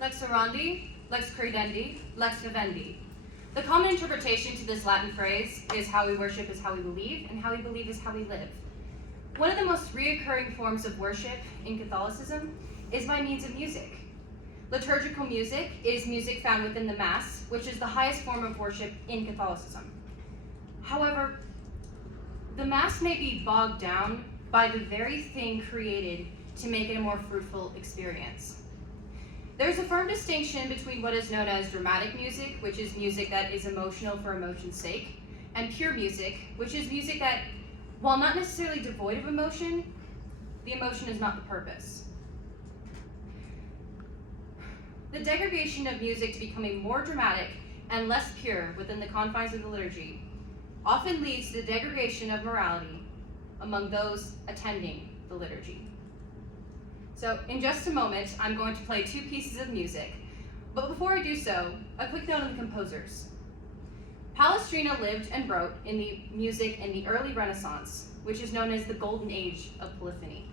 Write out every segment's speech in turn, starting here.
lex orandi, lex credendi, lex vivendi. The common interpretation to this Latin phrase is how we worship is how we believe, and how we believe is how we live. One of the most reoccurring forms of worship in Catholicism is by means of music. Liturgical music is music found within the Mass, which is the highest form of worship in Catholicism. However, the Mass may be bogged down by the very thing created to make it a more fruitful experience. There's a firm distinction between what is known as dramatic music, which is music that is emotional for emotion's sake, and pure music, which is music that, while not necessarily devoid of emotion, the emotion is not the purpose. The degradation of music to becoming more dramatic and less pure within the confines of the liturgy often leads to the degradation of morality among those attending the liturgy. So in just a moment, I'm going to play 2 pieces of music, but before I do so, a quick note on the composers. Palestrina lived and wrote in the music in the early Renaissance, which is known as the Golden Age of polyphony.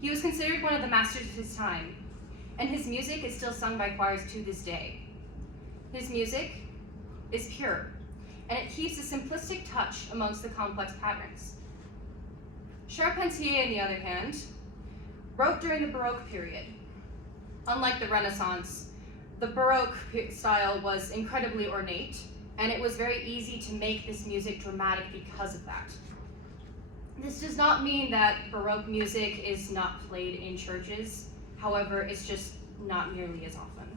He was considered one of the masters of his time, and his music is still sung by choirs to this day. His music is pure, and it keeps a simplistic touch amongst the complex patterns. Charpentier, on the other hand, wrote during the Baroque period. Unlike the Renaissance, the Baroque style was incredibly ornate, and it was very easy to make this music dramatic because of that. This does not mean that Baroque music is not played in churches. However, it's just not nearly as often.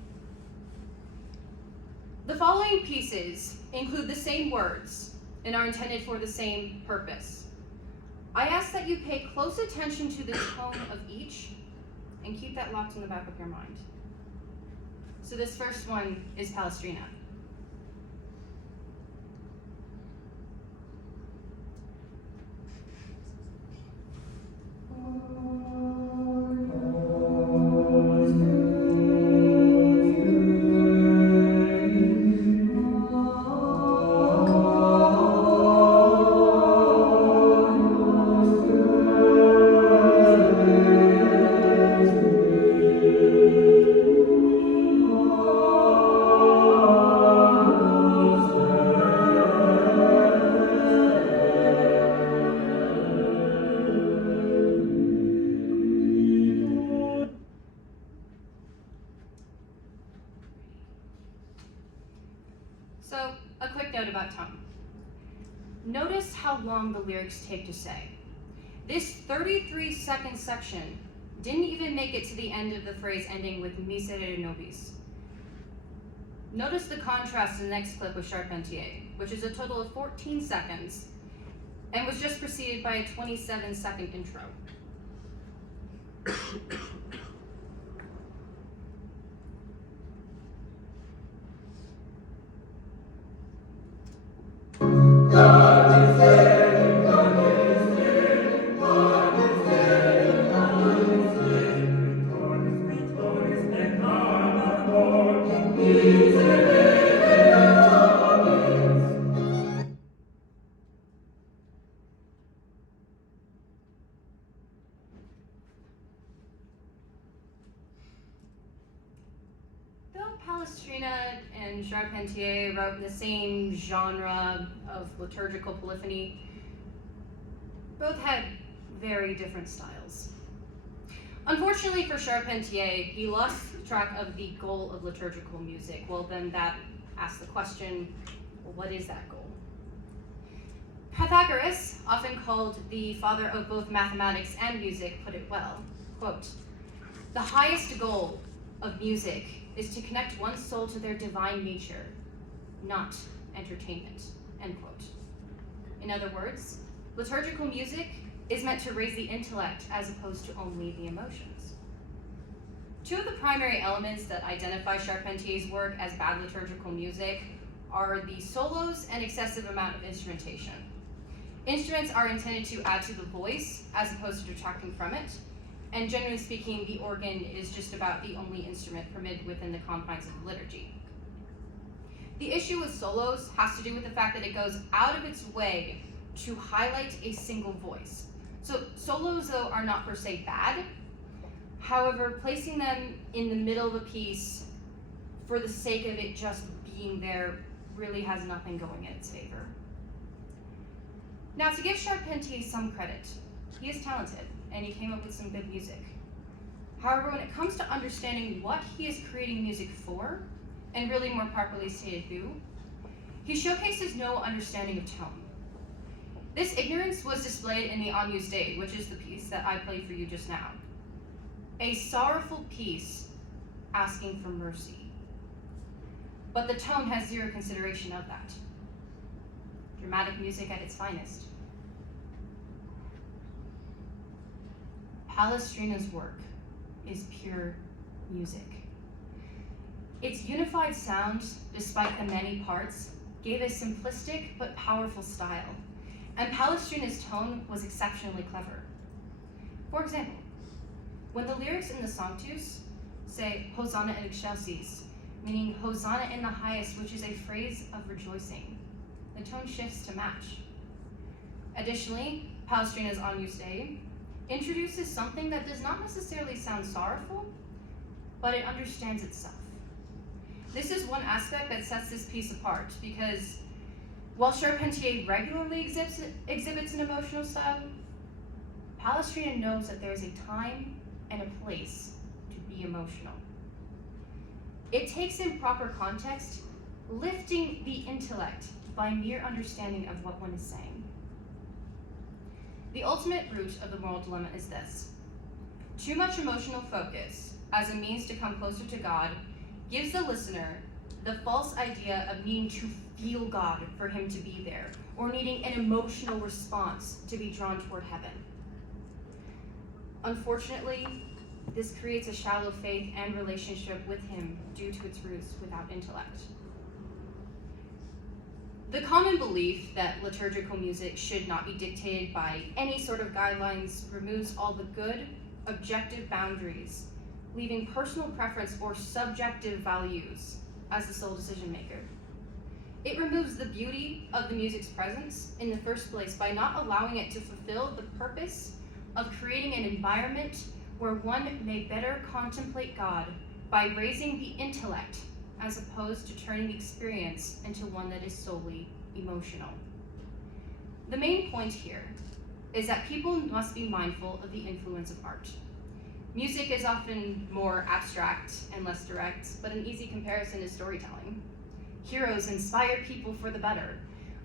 The following pieces include the same words and are intended for the same purpose. I ask that you pay close attention to the tone of each and keep that locked in the back of your mind. So this first one is Palestrina. So, a quick note about tone. Notice how long the lyrics take to say. This 33-second section didn't even make it to the end of the phrase ending with Miserere nobis. Notice the contrast in the next clip with Charpentier, which is a total of 14 seconds, and was just preceded by a 27-second intro. Palestrina and Charpentier wrote in the same genre of liturgical polyphony. Both had very different styles. Unfortunately for Charpentier, he lost track of the goal of liturgical music. Well, then that asks the question, well, what is that goal? Pythagoras, often called the father of both mathematics and music, put it well, quote, "The highest goal of music is to connect one's soul to their divine nature, not entertainment," end quote. In other words, liturgical music is meant to raise the intellect as opposed to only the emotions. 2 of the primary elements that identify Charpentier's work as bad liturgical music are the solos and excessive amount of instrumentation. Instruments are intended to add to the voice as opposed to detracting from it, and generally speaking, the organ is just about the only instrument permitted within the confines of the liturgy. The issue with solos has to do with the fact that it goes out of its way to highlight a single voice. So solos, though, are not per se bad. However, placing them in the middle of a piece for the sake of it just being there really has nothing going in its favor. Now, to give Charpentier some credit, he is talented and he came up with some good music. However, when it comes to understanding what he is creating music for, and really more properly stated who, he showcases no understanding of tone. This ignorance was displayed in the Agnus Dei, which is the piece that I played for you just now. A sorrowful piece asking for mercy. But the tone has zero consideration of that. Dramatic music at its finest. Palestrina's work is pure music. Its unified sound, despite the many parts, gave a simplistic but powerful style, and Palestrina's tone was exceptionally clever. For example, when the lyrics in the Sanctus say Hosanna in excelsis, meaning Hosanna in the highest, which is a phrase of rejoicing, the tone shifts to match. Additionally, Palestrina's Agnus Dei introduces something that does not necessarily sound sorrowful, but it understands itself. This is one aspect that sets this piece apart, because while Charpentier regularly exhibits an emotional style, Palestrina knows that there is a time and a place to be emotional. It takes in proper context, lifting the intellect by mere understanding of what one is saying. The ultimate root of the moral dilemma is this: too much emotional focus as a means to come closer to God gives the listener the false idea of needing to feel God for him to be there, or needing an emotional response to be drawn toward heaven. Unfortunately, this creates a shallow faith and relationship with him due to its roots without intellect. The common belief that liturgical music should not be dictated by any sort of guidelines removes all the good, objective boundaries, leaving personal preference or subjective values as the sole decision maker. It removes the beauty of the music's presence in the first place by not allowing it to fulfill the purpose of creating an environment where one may better contemplate God by raising the intellect as opposed to turning the experience into one that is solely emotional. The main point here is that people must be mindful of the influence of art. Music is often more abstract and less direct, but an easy comparison is storytelling. Heroes inspire people for the better,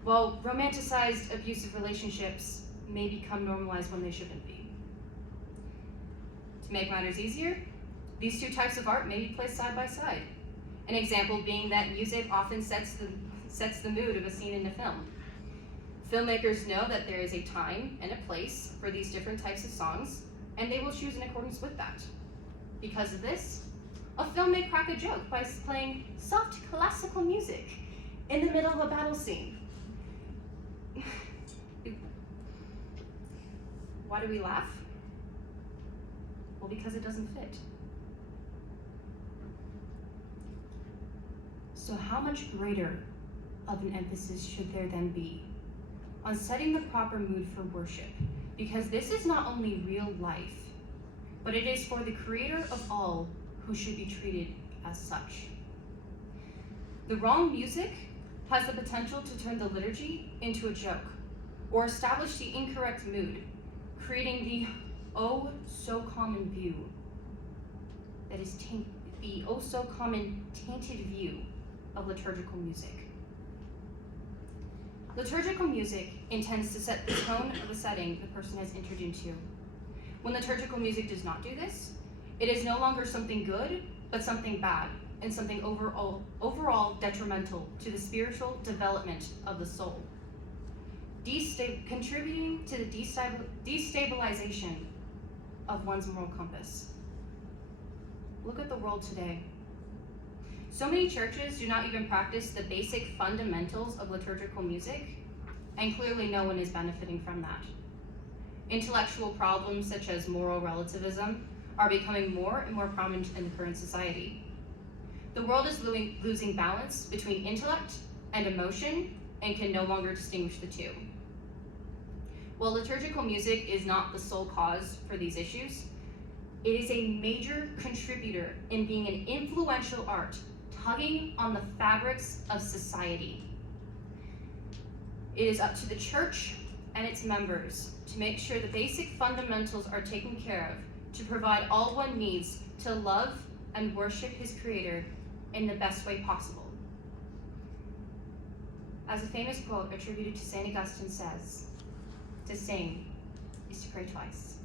while romanticized abusive relationships may become normalized when they shouldn't be. To make matters easier, these two types of art may be placed side by side. An example being that music often sets the mood of a scene in a film. Filmmakers know that there is a time and a place for these different types of songs, and they will choose in accordance with that. Because of this, a film may crack a joke by playing soft classical music in the middle of a battle scene. Why do we laugh? Well, because it doesn't fit. So how much greater of an emphasis should there then be on setting the proper mood for worship? Because this is not only real life, but it is for the Creator of all who should be treated as such. The wrong music has the potential to turn the liturgy into a joke, or establish the incorrect mood, creating the oh so common view that is the oh so common tainted view of liturgical music. Liturgical music intends to set the tone of a setting the person has entered into. When liturgical music does not do this, it is no longer something good, but something bad, and something overall detrimental to the spiritual development of the soul, contributing to the destabilization of one's moral compass. Look at the world today. So many churches do not even practice the basic fundamentals of liturgical music, and clearly no one is benefiting from that. Intellectual problems such as moral relativism are becoming more and more prominent in the current society. The world is losing balance between intellect and emotion and can no longer distinguish the two. While liturgical music is not the sole cause for these issues, It is a major contributor in being an influential art, tugging on the fabrics of society. It is up to the church and its members to make sure the basic fundamentals are taken care of, to provide all one needs to love and worship his Creator in the best way possible. As a famous quote attributed to St. Augustine says, "To sing is to pray twice."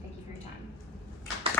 Thank you for your time.